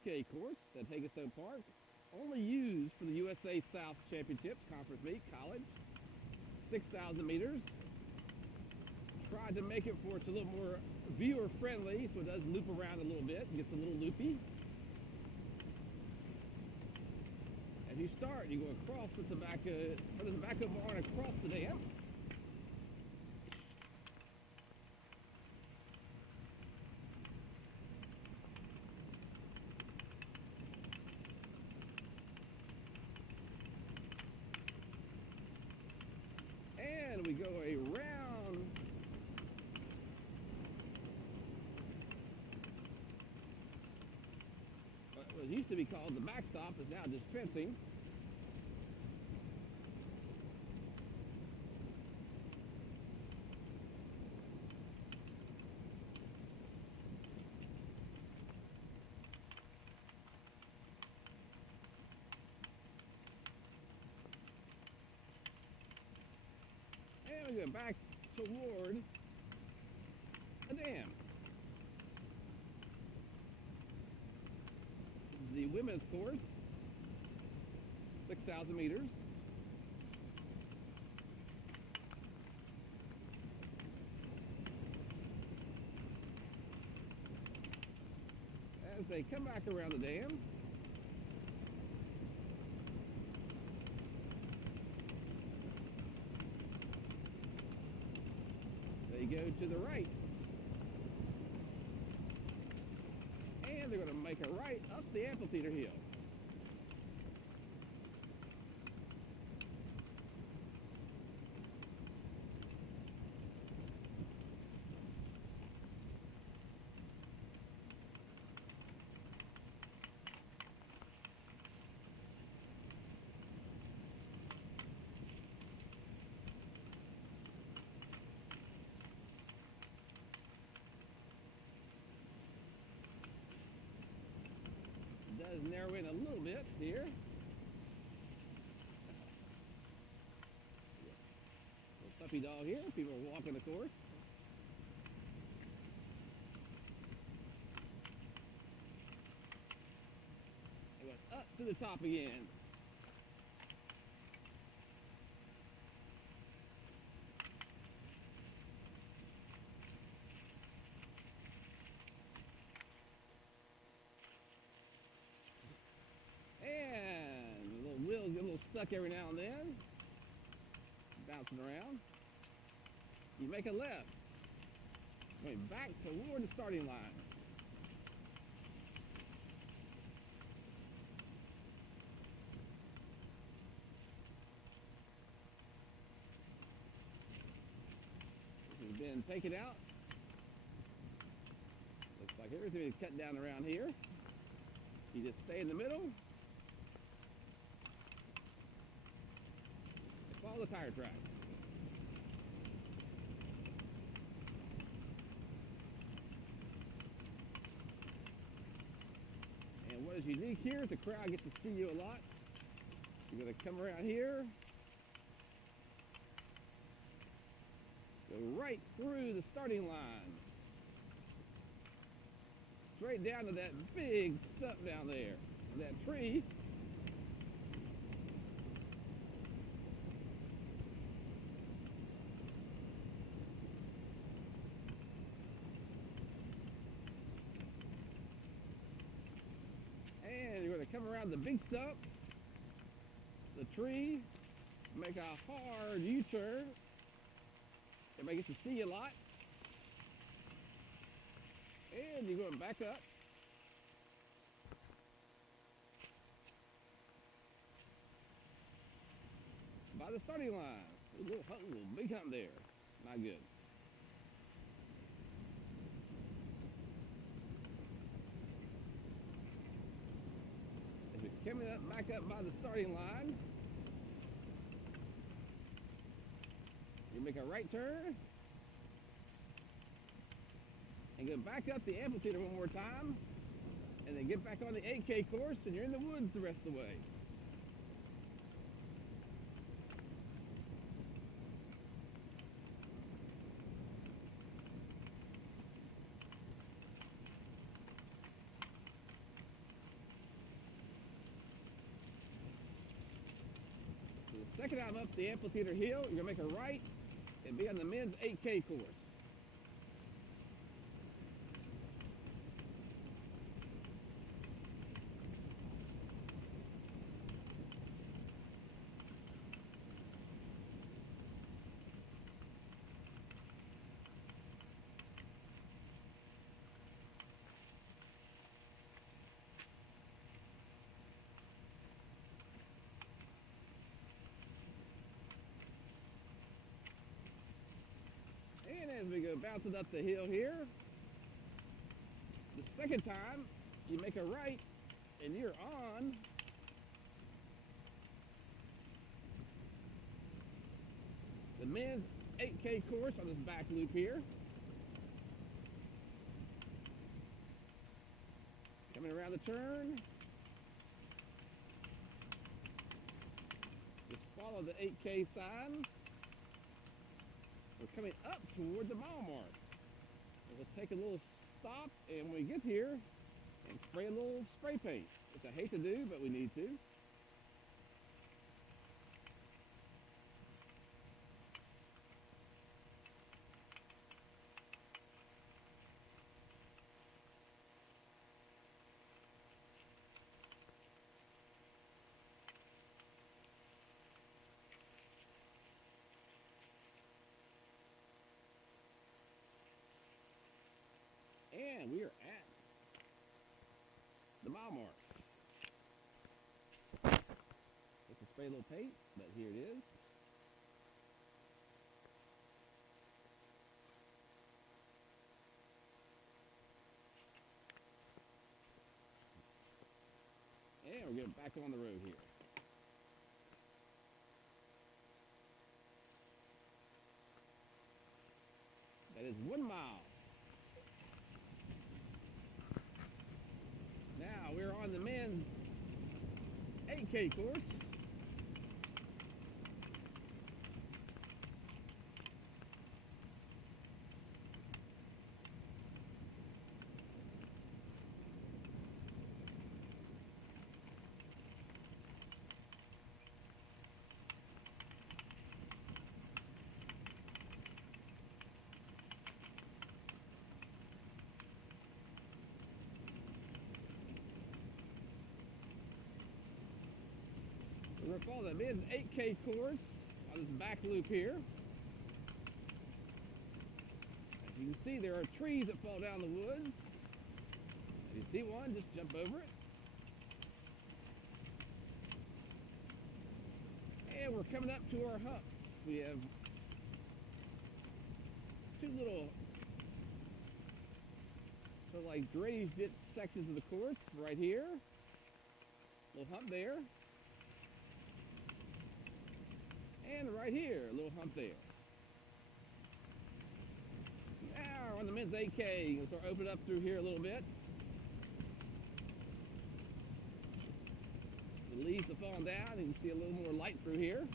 6K course at Hagan Park, only used for the USA South Championships Conference meet, college, 6,000 meters. Tried to make it for it's a little more viewer friendly, so it does loop around a little bit, gets a little loopy. As you start, you go across the tobacco barn across the dam. And we go around what used to be called the backstop is now just fencing. And we go back toward a dam. The women's course, 6,000 meters. As they come back around the dam, they go to the right. And they're going to make a right up the amphitheater hill. Does narrow in a little bit here. Little puppy dog here. People are walking the course. It went up to the top again. And the little wheels get a little stuck every now and then. Bouncing around. You make a left. Going back toward the starting line. This has been taken out. Looks like everything is cut down around here. You just stay in the middle. Follow the tire tracks. And what is unique here is the crowd gets to see you a lot. You're going to come around here. Go right through the starting line. Straight down to that big stump down there. That tree. And you're going to come around the big stump, the tree, make a hard U-turn. Everybody gets to see you a lot. And you're going back up. By the starting line. A little big hump there. Not good. As we're coming up, back up by the starting line, you make a right turn and go back up the amphitheater one more time, and then get back on the 8K course, and you're in the woods the rest of the way. second time up the amphitheater hill, you're going to make a right and be on the men's 8K course. And as we go bouncing up the hill here, the second time you make a right and you're on the men's 8K course on this back loop here. Coming around the turn, just follow the 8K signs. We're coming up toward the mile mark. And we'll take a little stop, and when we get here, and spray a little spray paint, which I hate to do, but we need to. And we are at the mile mark. Let's spray a little paint, but here it is. And we're getting back on the road here. That is 1 mile. Now we're on the men's 8K course. We're going to follow the men's 8K course on this back loop here. As you can see, there are trees that fall down the woods. If you see one, just jump over it. And we're coming up to our humps. We have 2 little sort of like drainage ditch sections of the course right here. Little hump there. And right here, a little hump there. Now we're on the men's 8K. You can start opening up through here a little bit. The leaves are falling down. You can see a little more light through here.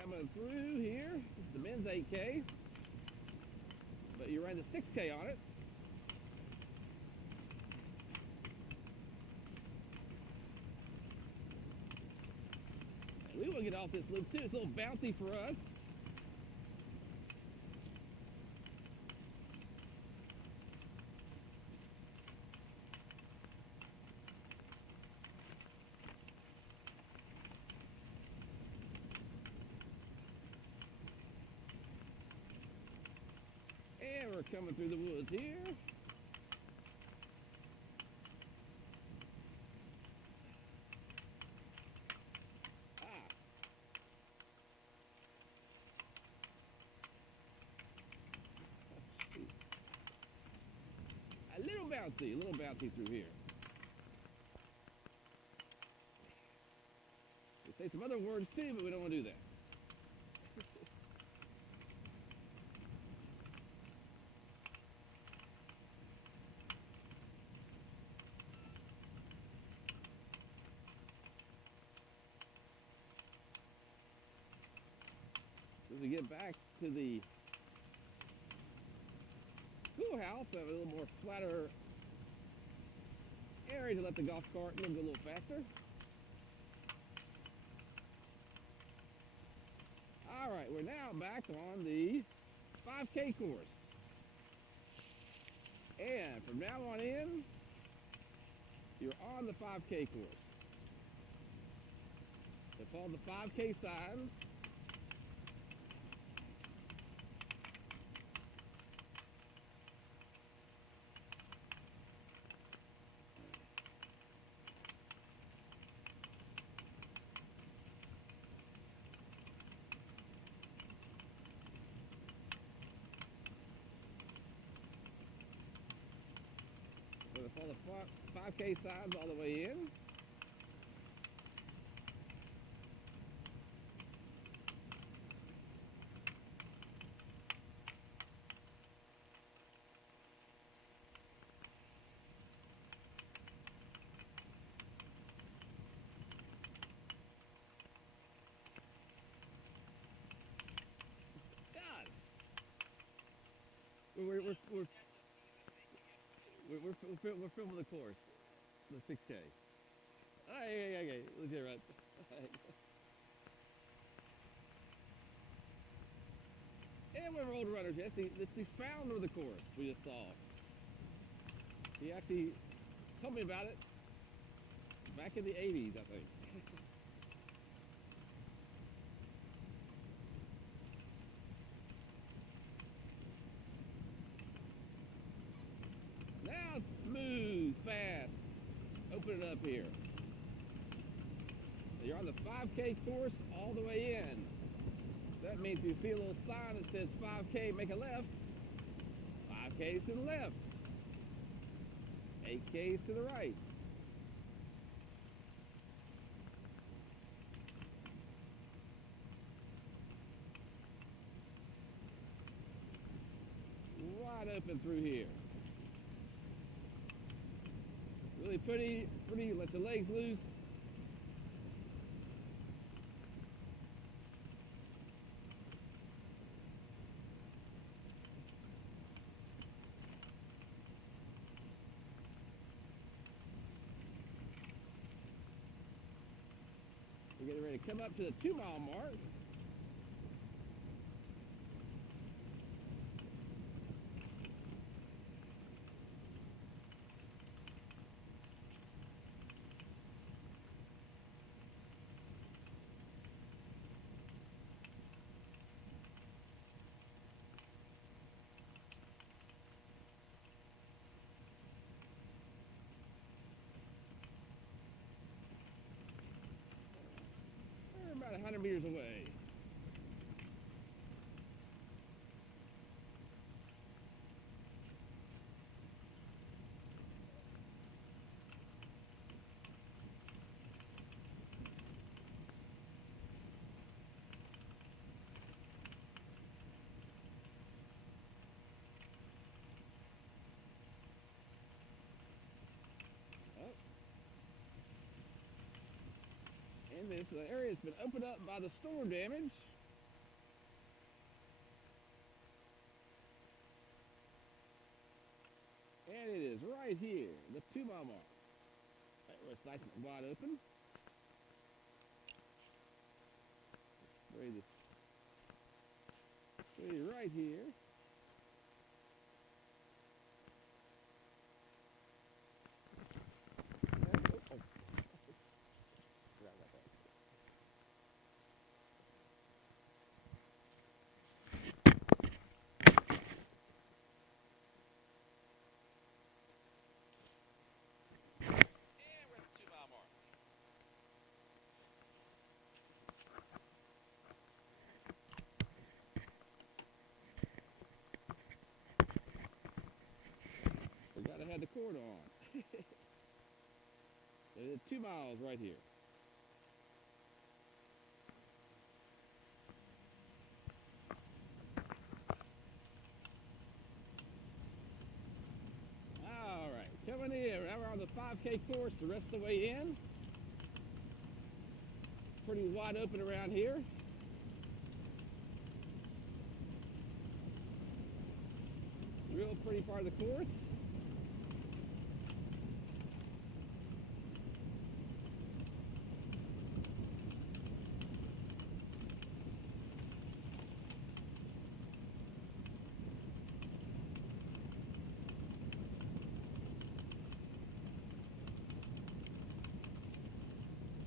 Coming through here, this is the men's 8K, but you ran the 6K on it. And we will get off this loop too. It's a little bouncy for us. And we're coming through the woods here. A little bouncy through here. We say some other words too, but we don't want to do that. as we get back to the schoolhouse, we have a little more flatter area to let the golf cart move a little faster. All right, we're now back on the 5K course. And from now on in, you're on the 5K course. So follow the 5K signs. So follow the 5K signs all the way in. We're filming the course, the 6K. Okay, let's get it right. And we're older runners, yes, it's the founder of the course we just saw. He actually told me about it back in the 80s, I think. Now it's smooth, fast. Open it up here. So you're on the 5K course all the way in. That means you see a little sign that says 5K, make a left. 5K's to the left. 8K's to the right. Wide open through here. Really pretty, let your legs loose. We're getting ready to come up to the 2-mile mark. We're about 100 meters away. And this area has been opened up by the storm damage. And it is right here, the 2-mile mark. Right where it's nice and wide open. Spray this right here. Had the cord on. There's 2 miles right here. All right, coming in. Now we're on the 5K course the rest of the way in. Pretty wide open around here. still a pretty part of the course.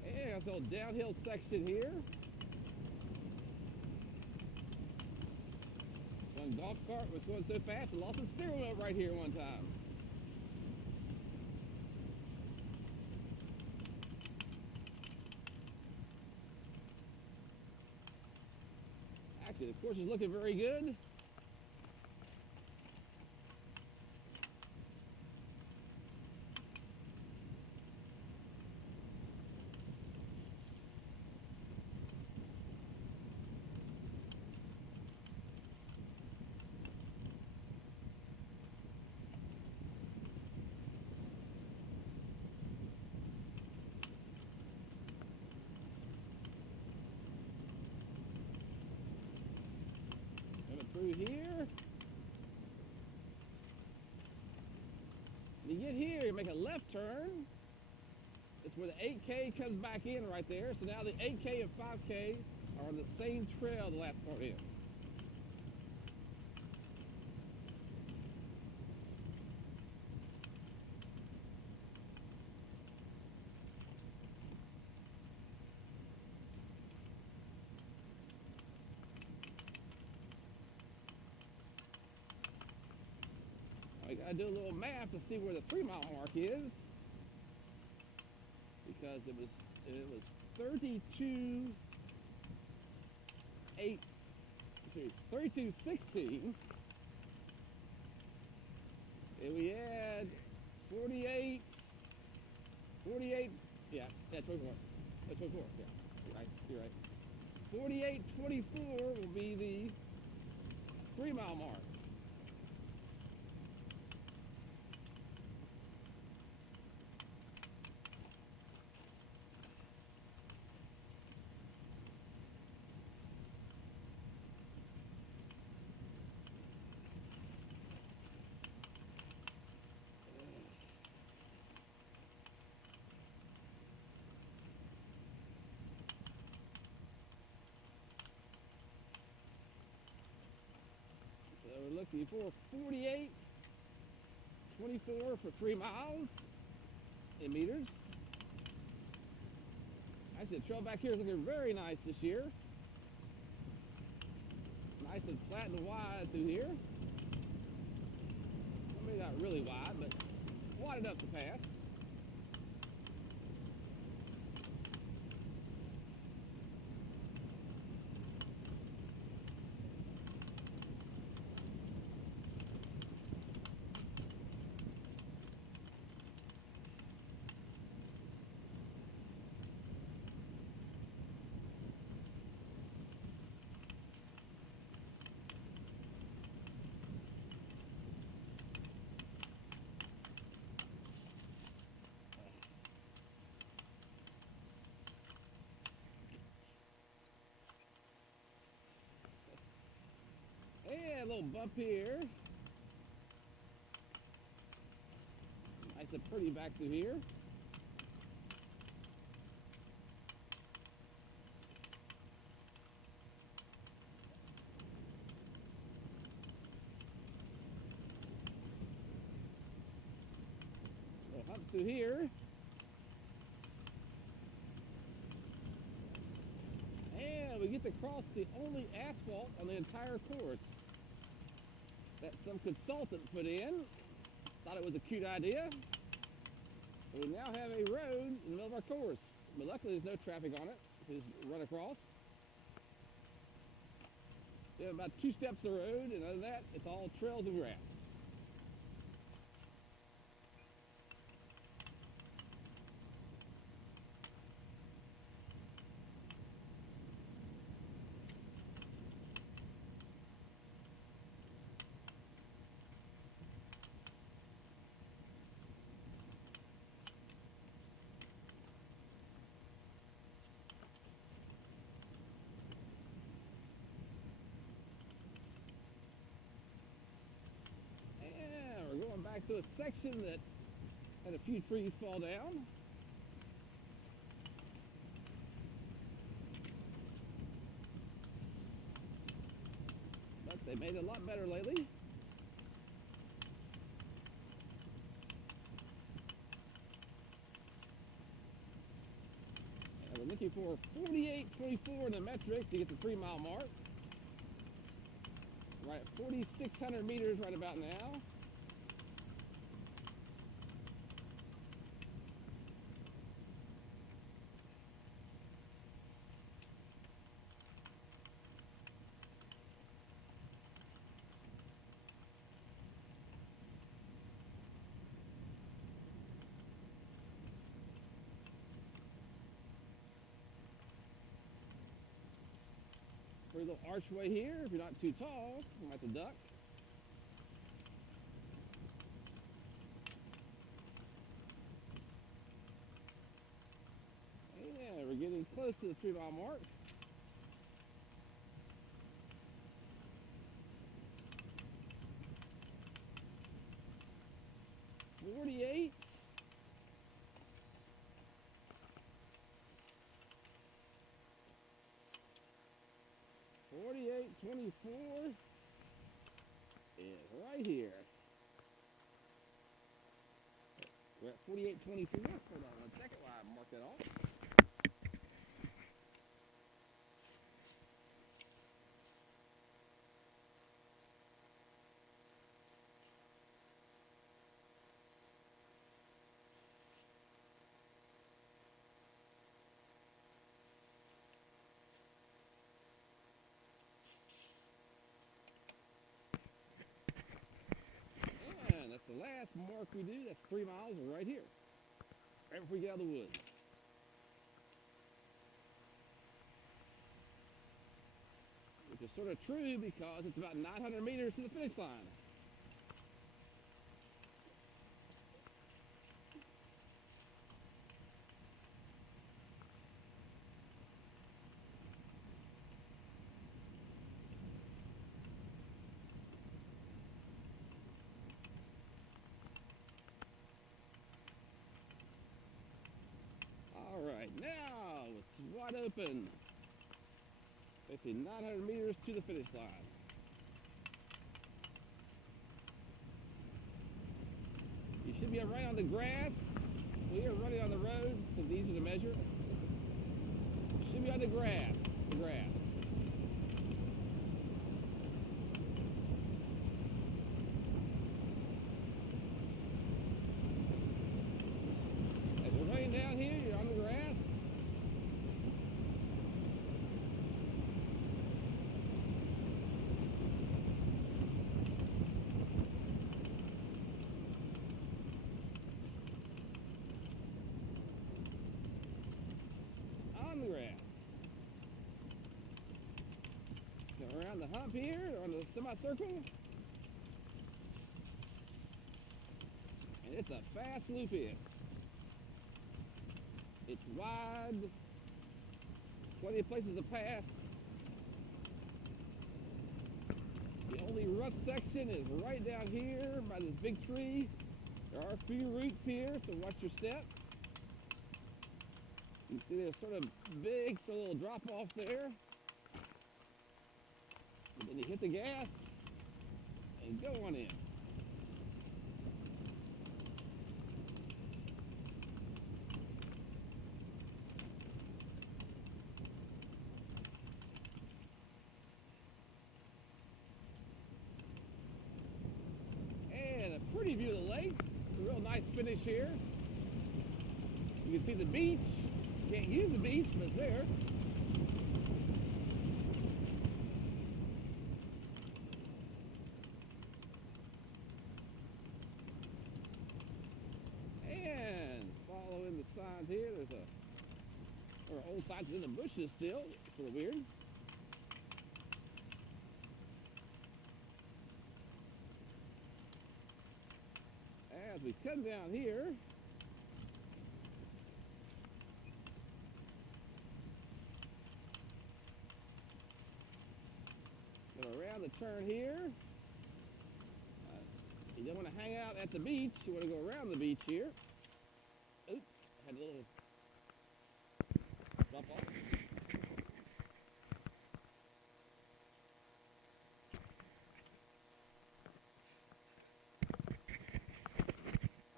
And this little downhill section here. One golf cart was going so fast it lost its steering wheel right here one time. Actually, the course is looking very good. Through here. When you get here, you make a left turn. It's where the 8K comes back in right there. So now the 8K and 5K are on the same trail the last part in. I gotta do a little math to see where the 3-mile mark is, because it was 32:16, and we had 48, yeah, 24. That's 24. Yeah, you're right. 48:24 will be the 3-mile mark. We're looking for 48:24 for 3 miles in meters. Actually, the trail back here is looking very nice this year. Nice and flat and wide through here. I mean, not really wide, but wide enough to pass. And a little bump here. Nice and pretty back through here. Little hump through here. And we get to cross the only asphalt on the entire course that some consultant put in. Thought it was a cute idea. We now have a road in the middle of our course. But luckily there's no traffic on it. So just run across. We have about 2 steps of road, and other than that, it's all trails and grass. back to a section that had a few trees fall down. But they made it a lot better lately. And we're looking for 48.24 in the metric to get the 3-mile mark. Right at 4,600 meters right about now. Pretty little archway here. If you're not too tall, you might have to duck. And we're getting close to the 3-mile mark. $48. $48.24 is right here. We're at 48.24. Hold on one second while I mark that off. And that's the last mark we do. That's 3 miles right here. Right before we get out of the woods. Which is sort of true because it's about 900 meters to the finish line. All right, now it's wide open. 900 meters to the finish line. You should be right on the grass. We are running on the roads because it's easier to measure. You should be on the grass. As you're running down here, you're on the grass. Around the hump here, on the semicircle. And it's a fast loop in. It's wide, plenty of places to pass. The only rough section is right down here by this big tree. There are a few roots here, so watch your step. You see there's sort of big, so a little drop off there. And then you hit the gas and go on in. And a pretty view of the lake. A real nice finish here. You can see the beach. Can't use the beach, but it's there. Signs here. There are old signs in the bushes still. It's sort of weird. As we come down here, go around the turn here. You don't want to hang out at the beach. You want to go around the beach here. Oops, had a little drop off.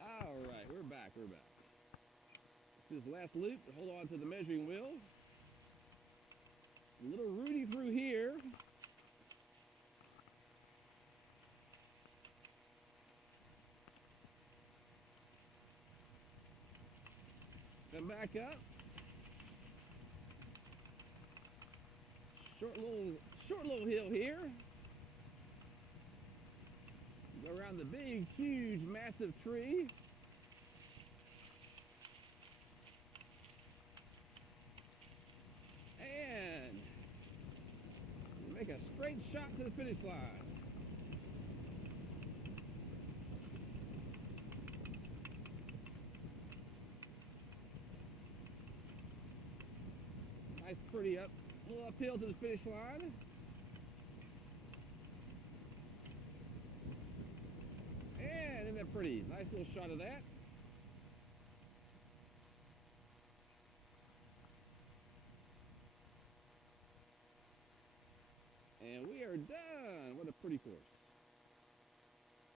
All right, we're back. This is the last loop. Hold on to the measuring wheel. A little rooty through here. Come back up. Short little hill here. Go around the big, huge, massive tree. And make a straight shot to the finish line. Nice, pretty little uphill to the finish line. And isn't that pretty? Nice little shot of that. And we are done. What a pretty course.